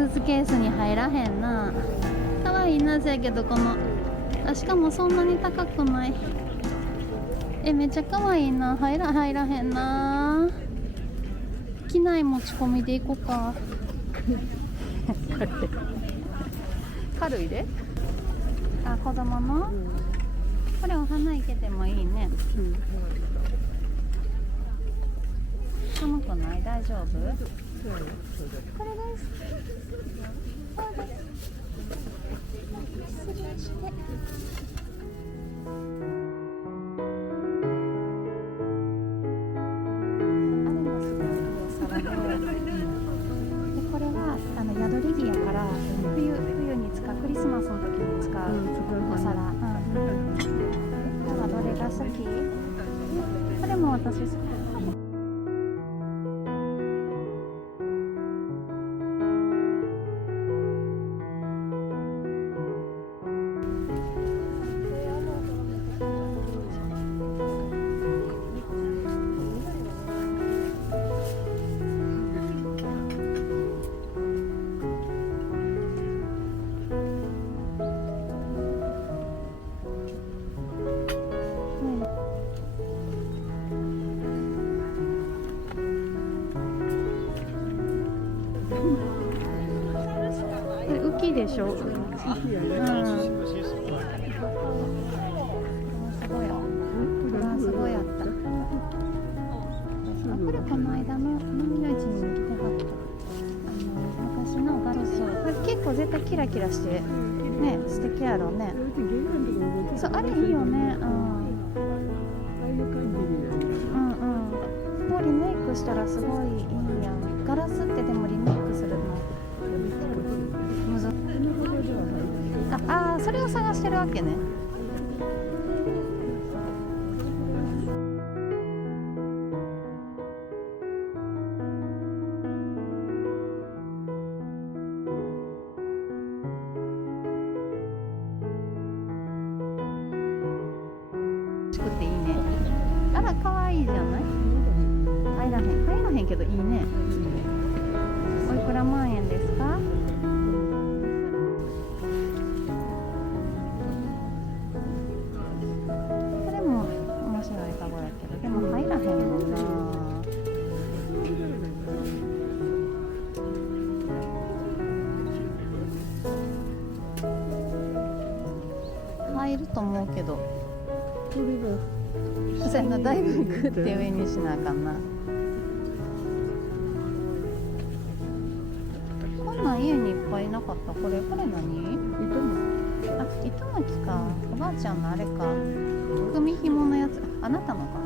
スーツケースに入らへんな。可愛いな。せやけどこのしかもそんなに高くない。めっちゃ可愛いな。入らへんな。機内持ち込みでいこうか。軽いで。子供の、これお花いけてもいいね。寒くない？大丈夫？これです。そうです。失礼して。これは宿り木やから冬に使う、クリスマスの時に使うお皿。どれが好き？これも私好き。浮きでしょ。すごいあった。これこの間の飲みの市に来てはった昔のガラス。これ結構絶対キラキラしてね、素敵やろうね。そう、あれいいよね。こうリメイクしたらすごいいいやん。ガラスってでもリメイクするのそれを探してるわけね。作っていいね。あら、可愛いじゃない。入らへんけどいいね。おいくら万円ですか？これも面白いカゴやけど、でも入らへんもんな。入ると思うけど。そうやな、だいぶグッて上にしなあかんな。こんなん家にいっぱいなかった。これ何？糸巻きか。おばあちゃんのあれか。組紐のやつ。あなたのか。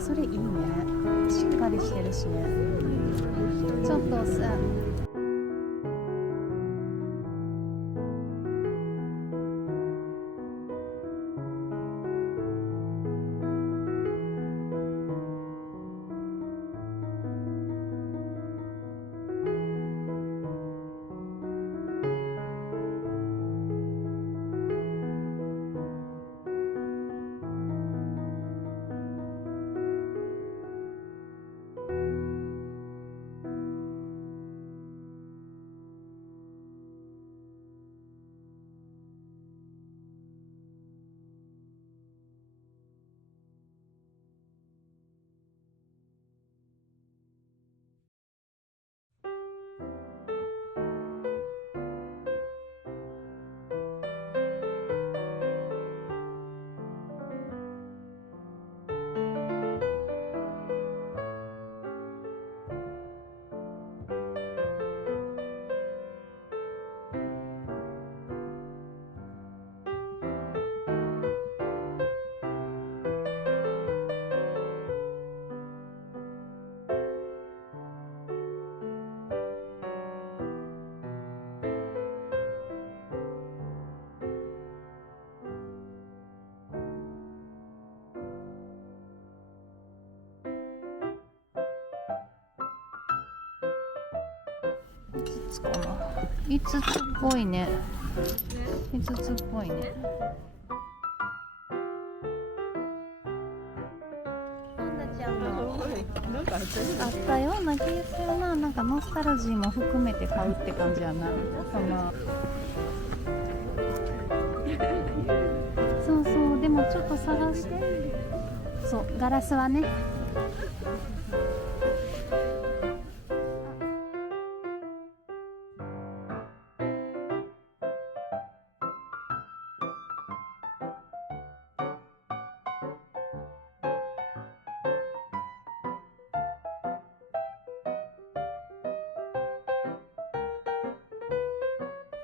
それいいね。しっかりしてるしね。ちょっとさ。つかな。5つっぽいね。5つっぽいね。パンダちゃんの。なんかあったような気がするな。なんかノスタルジーも含めて買うって感じやな。そうそう、でもちょっと探して。そう、ガラスはね。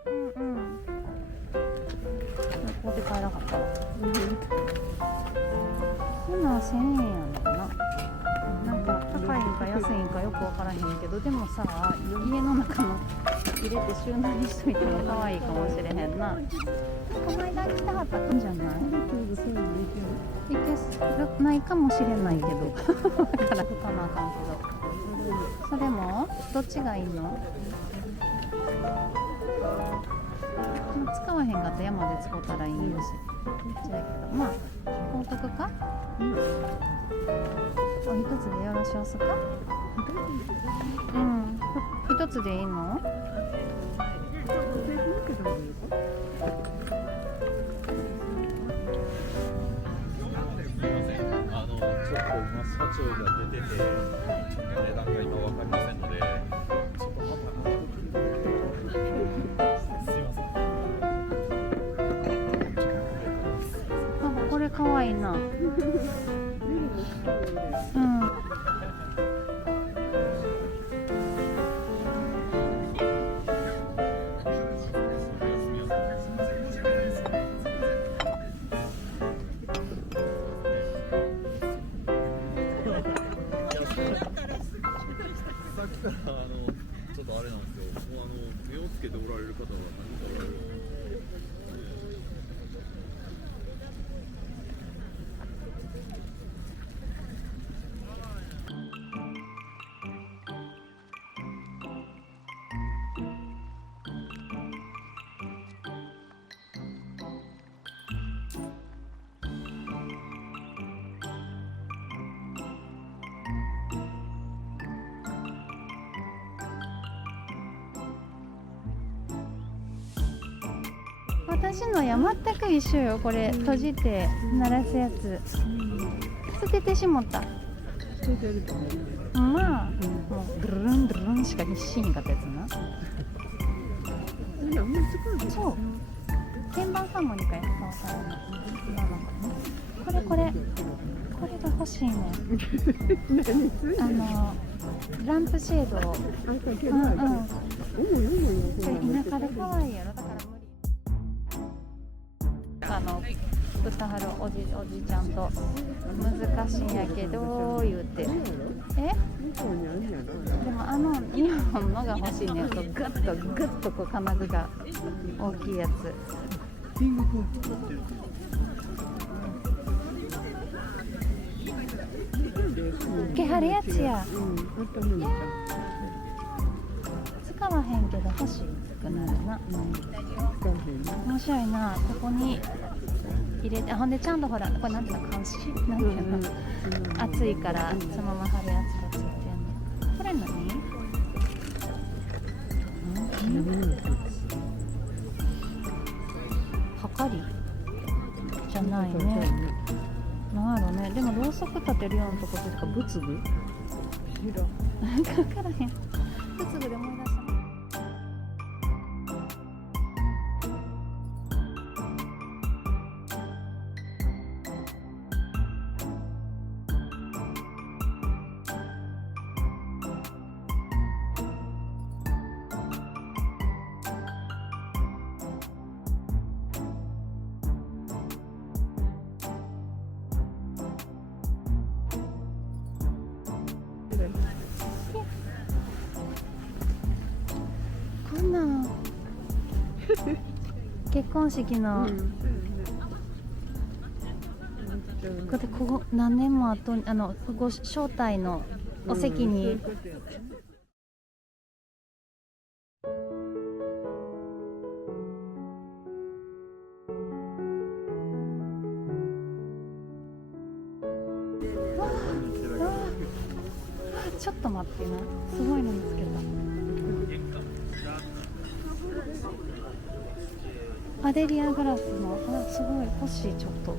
うんうん。ここで買えなかったわ。こんなん1000円やんな。なんか高いんか安いんかよくわからへんけど、でもさ、家の中の入れて収納にしといても可愛いかもしれへんな。この間来たかったんじゃない？いけないかもしれないけどだから拭かなあかんけど、それもどっちがいいの？使わへんかったら山で使ったらいいんし、どっちだけど、まあ買うとくか。お一つでよろしおすか。うん、一つでいいの？ちょっと今社長が出てて、値段が今わかりませんので、ちょっとすいません。なんかこれかわいいな。うん。さっきからちょっとあれなんですよ。もう目をつけておられる方が何かおられる。私のや全く一緒よ。これ閉じて鳴らすやつ。捨ててしもった。まあ、もうドゥルンドゥルンしかしんかったやつな。そう。鍵盤ハーモニカやったわからない。これが欲しいね。ランプシェード。田舎で可愛いやろ。だから無理。歌はるおじちゃんと難しいんやけど言うて、でも日本のが欲しいね。グッとこう金具が大きいやつ。けはるやつや。使わへんけど欲しくなるな。面白いな。ここに入れて、ほんでちゃんとほら、これなんていうの、監視なんていうの、熱いからそのまま貼るやつがついてんの。これ何？はかりじゃないね。なんやろね。でもろうそく立てるようなとこっていうか仏具？なんか分からへん。仏具で思い出した。こんなん結婚式の、ここ何年も後にご招待のお席に、ちょっと待ってな、すごいの見つけた。アデリアグラスの、あ、すごい欲しい。ちょっと